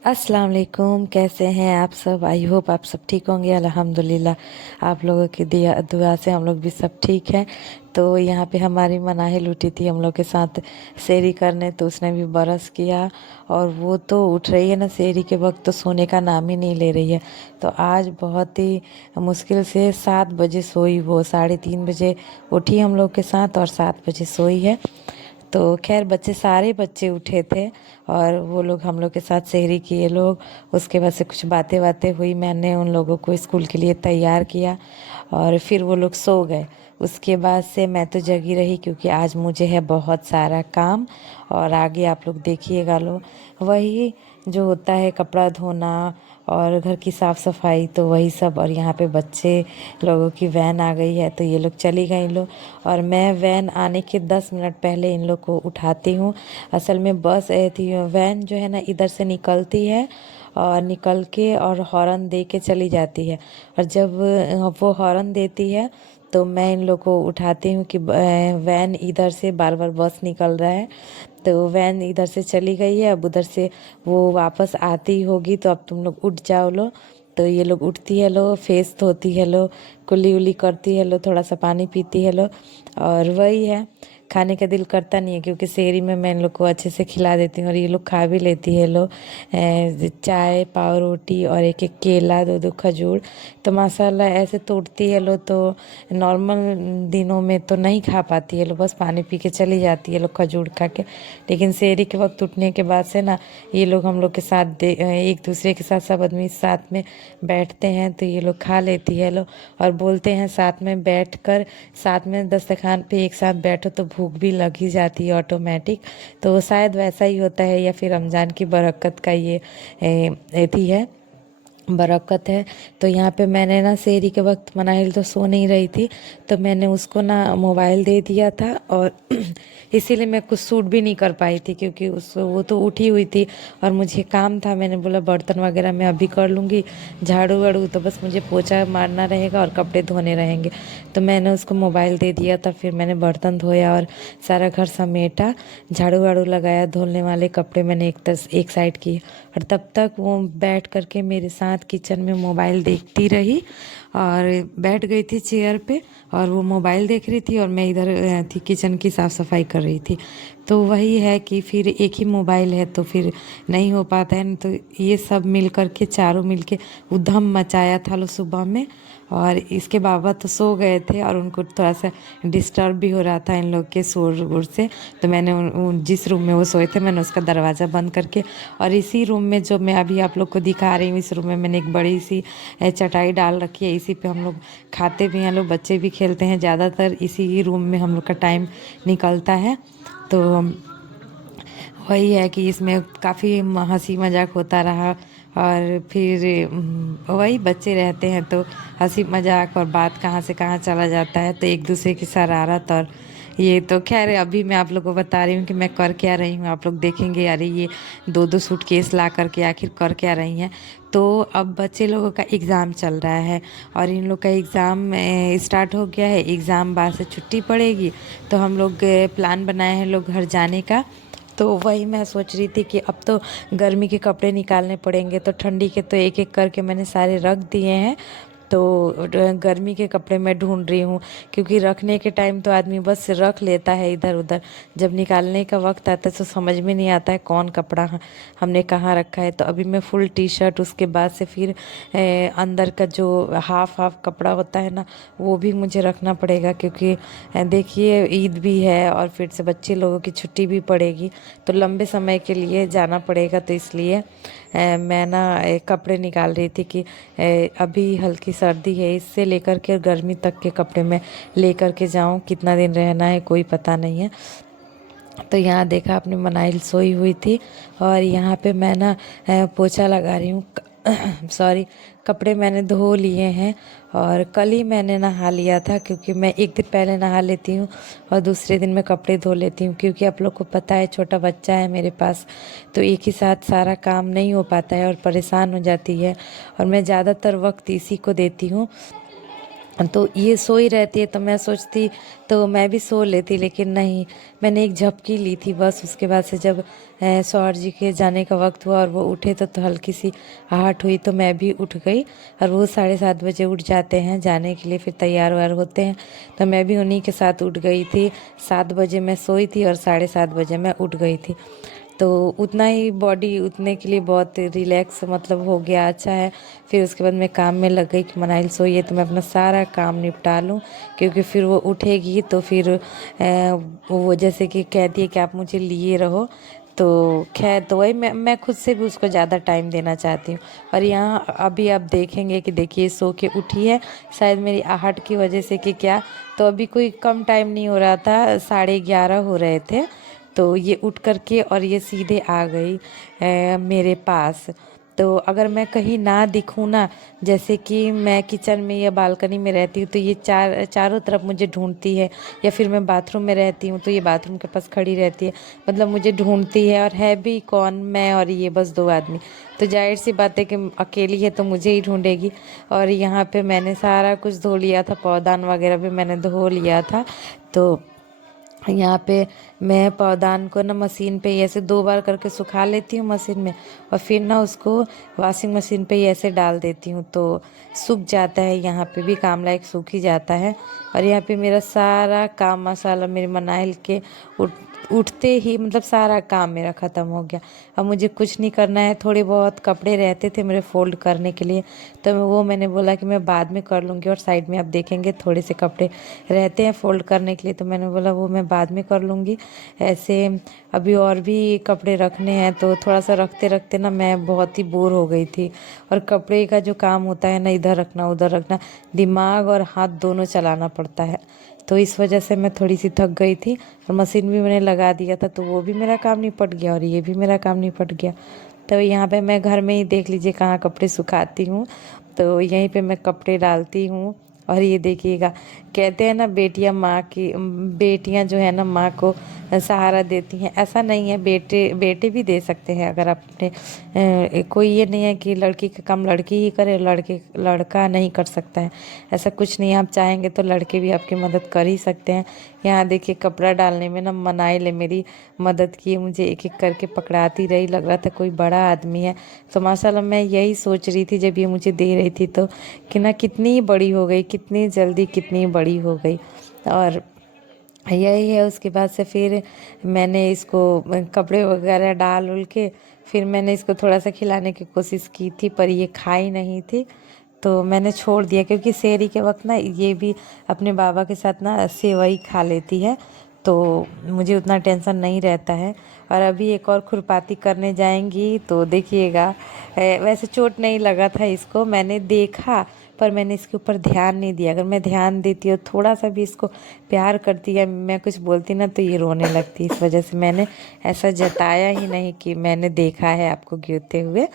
अस्सलाम वालेकुम। कैसे हैं आप सब? आई होप आप सब ठीक होंगे। अल्हम्दुलिल्लाह आप लोगों की दिया दुआ से हम लोग भी सब ठीक हैं। तो यहाँ पे हमारी मनाहिल उठी थी हम लोग के साथ सैरी करने, तो उसने भी बरस किया और वो तो उठ रही है ना सैरी के वक्त, तो सोने का नाम ही नहीं ले रही है। तो आज बहुत ही मुश्किल से 7 बजे सोई, वो 3:30 बजे उठी हम लोग के साथ और 7 बजे सोई है। तो खैर बच्चे सारे बच्चे उठे थे और वो लोग हम लोग के साथ सेहरी किए लोग। उसके बाद से कुछ बातें बातें हुई, मैंने उन लोगों को स्कूल के लिए तैयार किया और फिर वो लोग सो गए। उसके बाद से मैं तो जगी रही क्योंकि आज मुझे है बहुत सारा काम। और आगे आप लोग देखिएगा लो, वही जो होता है कपड़ा धोना और घर की साफ़ सफाई, तो वही सब। और यहाँ पे बच्चे लोगों की वैन आ गई है तो ये लोग चली गई लोग, और मैं वैन आने के 10 मिनट पहले इन लोग को उठाती हूँ। असल में बस थी वैन जो है ना इधर से निकलती है और निकल के और हॉर्न दे के चली जाती है। और जब वो हॉर्न देती है तो मैं इन लोग को उठाती हूँ कि वैन इधर से बार बार बस निकल रहा है, तो वैन इधर से चली गई है, अब उधर से वो वापस आती होगी, तो अब तुम लोग उठ जाओ लो। तो ये लोग उठती है लो, फेस धोती है लो, कुल्ली उली करती है लो, थोड़ा सा पानी पीती है लो। और वही है, खाने का दिल करता नहीं है क्योंकि शहरी में मैं इन लोग को अच्छे से खिला देती हूँ और ये लोग खा भी लेती है लो। चाय पाव रोटी और एक एक केला, दो दो खजूर। तो माशाल्लाह ऐसे तोड़ती है लो, तो नॉर्मल दिनों में तो नहीं खा पाती है लो, बस पानी पी के चली जाती है लो खजूर खा के। लेकिन शहरी के वक्त उठने के बाद से ना ये लोग हम लोग के साथ एक दूसरे के साथ सब आदमी साथ में बैठते हैं तो ये लोग खा लेती है लो। और बोलते हैं साथ में बैठ कर, साथ में दस्तरखान पे एक साथ बैठो तो भूख भी लग ही जाती है ऑटोमेटिक। तो शायद वैसा ही होता है या फिर रमज़ान की बरकत का ये एथी है, बरकत है। तो यहाँ पे मैंने ना शहरी के वक्त मनाहिल तो सो नहीं रही थी, तो मैंने उसको ना मोबाइल दे दिया था और इसीलिए मैं कुछ सूट भी नहीं कर पाई थी क्योंकि उस वो तो उठी हुई थी और मुझे काम था। मैंने बोला बर्तन वगैरह मैं अभी कर लूँगी, झाड़ू वाड़ू तो बस मुझे पोछा मारना रहेगा और कपड़े धोने रहेंगे। तो मैंने उसको मोबाइल दे दिया था, फिर मैंने बर्तन धोया और सारा घर समेटा, झाड़ू वाड़ू लगाया, धुलने वाले कपड़े मैंने एक साइड किए। और तब तक वो बैठ करके मेरे साथ किचन में मोबाइल देखती रही और बैठ गई थी चेयर पे और वो मोबाइल देख रही थी और मैं इधर थी किचन की साफ़ सफाई कर रही थी। तो वही है कि फिर एक ही मोबाइल है तो फिर नहीं हो पाता है न, तो ये सब मिल कर के चारों मिल के उधम मचाया था लो सुबह में। और इसके बाबा तो सो गए थे और उनको थोड़ा सा डिस्टर्ब भी हो रहा था इन लोग के शोर वोर से, तो मैंने जिस रूम में वो सोए थे मैंने उसका दरवाज़ा बंद करके, और इसी रूम में जो मैं अभी आप लोग को दिखा रही हूँ इस रूम में मैंने एक बड़ी सी चटाई डाल रखी है। इसी पे हम लोग खाते भी हैं लोग, बच्चे भी खेलते हैं, ज़्यादातर इसी ही रूम में हम लोग का टाइम निकलता है। तो वही है कि इसमें काफ़ी हंसी मजाक होता रहा। और फिर वही बच्चे रहते हैं तो हंसी मजाक और बात कहाँ से कहाँ चला जाता है, तो एक दूसरे की शरारत। और ये तो खैर अभी मैं आप लोगों को बता रही हूँ कि मैं कर क्या रही हूँ, आप लोग देखेंगे अरे ये दो दो सूटकेस ला करके आखिर कर क्या रही हैं। तो अब बच्चे लोगों का एग्ज़ाम चल रहा है और इन लोग का एग्ज़ाम स्टार्ट हो गया है, एग्ज़ाम बाद से छुट्टी पड़ेगी, तो हम लोग प्लान बनाए हैं लोग घर जाने का। तो वही मैं सोच रही थी कि अब तो गर्मी के कपड़े निकालने पड़ेंगे, तो ठंडी के तो एक एक करके मैंने सारे रख दिए हैं। तो गर्मी के कपड़े मैं ढूंढ रही हूँ क्योंकि रखने के टाइम तो आदमी बस रख लेता है इधर उधर, जब निकालने का वक्त आता है तो समझ में नहीं आता है कौन कपड़ा हमने कहाँ रखा है। तो अभी मैं फुल टी शर्ट, उसके बाद से फिर अंदर का जो हाफ हाफ कपड़ा होता है ना वो भी मुझे रखना पड़ेगा क्योंकि देखिए ईद भी है और फिर से बच्चे लोगों की छुट्टी भी पड़ेगी, तो लंबे समय के लिए जाना पड़ेगा। तो इसलिए मैं ना कपड़े निकाल रही थी कि अभी हल्की सर्दी है, इससे लेकर के गर्मी तक के कपड़े मैं लेकर के जाऊं, कितना दिन रहना है कोई पता नहीं है। तो यहाँ देखा आपने मनाइल सोई हुई थी और यहाँ पे मैं ना पोछा लगा रही हूँ। सॉरी, कपड़े मैंने धो लिए हैं और कल ही मैंने नहा लिया था क्योंकि मैं एक दिन पहले नहा लेती हूँ और दूसरे दिन मैं कपड़े धो लेती हूँ क्योंकि आप लोग को पता है छोटा बच्चा है मेरे पास, तो एक ही साथ सारा काम नहीं हो पाता है और परेशान हो जाती है और मैं ज़्यादातर वक्त इसी को देती हूँ। तो ये सोई रहती है तो मैं सोचती तो मैं भी सो लेती, लेकिन नहीं, मैंने एक झपकी ली थी बस। उसके बाद से जब सौर जी के जाने का वक्त हुआ और वो उठे तो हल्की सी आहट हुई तो मैं भी उठ गई। और वो 7:30 बजे उठ जाते हैं जाने के लिए, फिर तैयार वार होते हैं, तो मैं भी उन्हीं के साथ उठ गई थी। 7 बजे मैं सोई थी और 7:30 बजे मैं उठ गई थी। तो उतना ही बॉडी उतने के लिए बहुत रिलैक्स मतलब हो गया, अच्छा है। फिर उसके बाद मैं काम में लग गई कि मनाइल सोई है तो मैं अपना सारा काम निपटा लूँ, क्योंकि फिर वो उठेगी तो फिर वो जैसे कि कहती है कि आप मुझे लिए रहो। तो खैर, तो वही मैं खुद से भी उसको ज़्यादा टाइम देना चाहती हूँ। और यहाँ अभी आप देखेंगे कि देखिए सो के उठी है, शायद मेरी आहट की वजह से कि क्या, तो अभी कोई कम टाइम नहीं हो रहा था, 11:30 हो रहे थे। तो ये उठ कर के और ये सीधे आ गई मेरे पास। तो अगर मैं कहीं ना दिखूँ ना, जैसे कि मैं किचन में या बालकनी में रहती हूँ तो ये चारों तरफ मुझे ढूंढती है, या फिर मैं बाथरूम में रहती हूँ तो ये बाथरूम के पास खड़ी रहती है, मतलब मुझे ढूंढती है। और है भी कौन, मैं और ये बस 2 आदमी, तो जाहिर सी बात है कि अकेली है तो मुझे ही ढूंढेगी। और यहाँ पे मैंने सारा कुछ धो लिया था, पौधान वगैरह भी मैंने धो लिया था। तो यहाँ पे मैं पौधान को ना मशीन पे ही ऐसे 2 बार करके सुखा लेती हूँ मशीन में, और फिर ना उसको वॉशिंग मशीन पे ही ऐसे डाल देती हूँ तो सूख जाता है। यहाँ पे भी काम लायक सूख ही जाता है। और यहाँ पे मेरा सारा काम मसाला मेरे मनाइल के उठ उठते ही मतलब सारा काम मेरा ख़त्म हो गया। अब मुझे कुछ नहीं करना है। थोड़े बहुत कपड़े रहते थे मेरे फोल्ड करने के लिए, तो वो मैंने बोला कि मैं बाद में कर लूँगी। और साइड में आप देखेंगे थोड़े से कपड़े रहते हैं फोल्ड करने के लिए, तो मैंने बोला वो मैं बाद में कर लूँगी। ऐसे अभी और भी कपड़े रखने हैं, तो थोड़ा सा रखते रखते ना मैं बहुत ही बोर हो गई थी। और कपड़े का जो काम होता है ना, इधर रखना उधर रखना, दिमाग और हाथ दोनों चलाना पड़ता है। तो इस वजह से मैं थोड़ी सी थक गई थी। और मशीन भी मैंने लगा दिया था तो वो भी मेरा काम निपट गया और ये भी मेरा काम निपट गया। तो यहाँ पे मैं घर में ही देख लीजिए कहाँ कपड़े सुखाती हूँ, तो यहीं पे मैं कपड़े डालती हूँ। और ये देखिएगा, कहते हैं ना बेटियां माँ की, बेटियां जो है ना माँ को सहारा देती हैं, ऐसा नहीं है, बेटे बेटे भी दे सकते हैं। अगर अपने कोई ये नहीं है कि लड़की का काम लड़की ही करे, लड़का नहीं कर सकता है, ऐसा कुछ नहीं है। आप चाहेंगे तो लड़के भी आपकी मदद कर ही सकते हैं। यहाँ देखिए कपड़ा डालने में ना मनाइल ने मेरी मदद की, मुझे एक एक करके पकड़ाती रही, लग रहा था कोई बड़ा आदमी है। तो माशाल्लाह मैं यही सोच रही थी जब ये मुझे दे रही थी, तो कि ना कितनी बड़ी हो गई, कितनी जल्दी कितनी बड़ी हो गई। और यही है, उसके बाद से फिर मैंने इसको कपड़े वगैरह डाल उल के फिर मैंने इसको थोड़ा सा खिलाने की कोशिश की थी, पर ये खाई नहीं थी तो मैंने छोड़ दिया। क्योंकि सेरी के वक्त ना ये भी अपने बाबा के साथ ना सेवई खा लेती है, तो मुझे उतना टेंशन नहीं रहता है। और अभी एक और खुरपाती करने जाएंगी तो देखिएगा, वैसे चोट नहीं लगा था इसको, मैंने देखा पर मैंने इसके ऊपर ध्यान नहीं दिया। अगर मैं ध्यान देती और थोड़ा सा भी इसको प्यार करती या मैं कुछ बोलती ना तो ये रोने लगती। इस वजह से मैंने ऐसा जताया ही नहीं कि मैंने देखा है आपको गिरते हुए।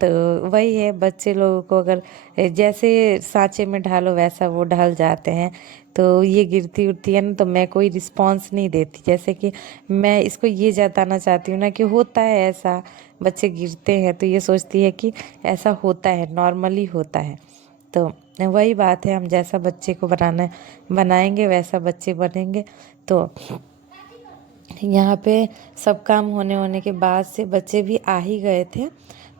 तो वही है, बच्चे लोगों को अगर जैसे सांचे में ढालो वैसा वो ढल जाते हैं। तो ये गिरती उड़ती है ना तो मैं कोई रिस्पॉन्स नहीं देती, जैसे कि मैं इसको ये जताना चाहती हूँ ना कि होता है ऐसा, बच्चे गिरते हैं तो ये सोचती है कि ऐसा होता है, नॉर्मली होता है। तो वही बात है, हम जैसा बच्चे को बनाएंगे वैसा बच्चे बनेंगे। तो यहाँ पे सब काम होने के बाद से बच्चे भी आ ही गए थे।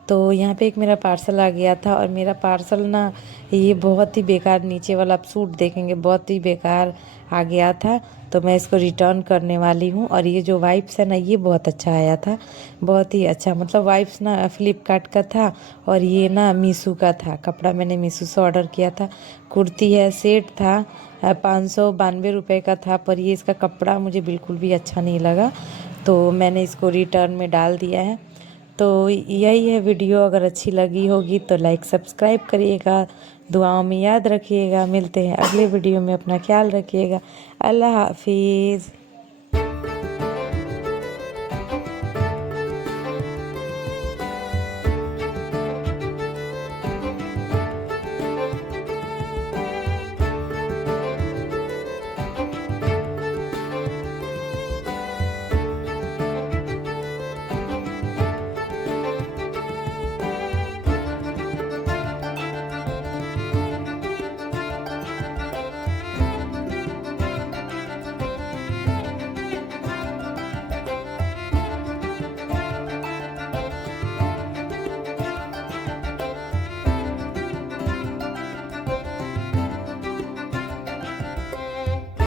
तो यहाँ पे एक मेरा पार्सल आ गया था, और मेरा पार्सल ना ये बहुत ही बेकार, नीचे वाला आप सूट देखेंगे बहुत ही बेकार आ गया था। तो मैं इसको रिटर्न करने वाली हूँ। और ये जो वाइप्स है ना ये बहुत अच्छा आया था, बहुत ही अच्छा। मतलब वाइप्स ना फ्लिपकार्ट का था और ये ना मीशो का था। कपड़ा मैंने मीशो से ऑर्डर किया था। कुर्ती है, सेट था, 592 रुपये का था, पर ये इसका कपड़ा मुझे बिल्कुल भी अच्छा नहीं लगा, तो मैंने इसको रिटर्न में डाल दिया है। तो यही है वीडियो, अगर अच्छी लगी होगी तो लाइक सब्सक्राइब करिएगा, दुआओं में याद रखिएगा। मिलते हैं अगले वीडियो में, अपना ख्याल रखिएगा। अल्लाह हाफिज़।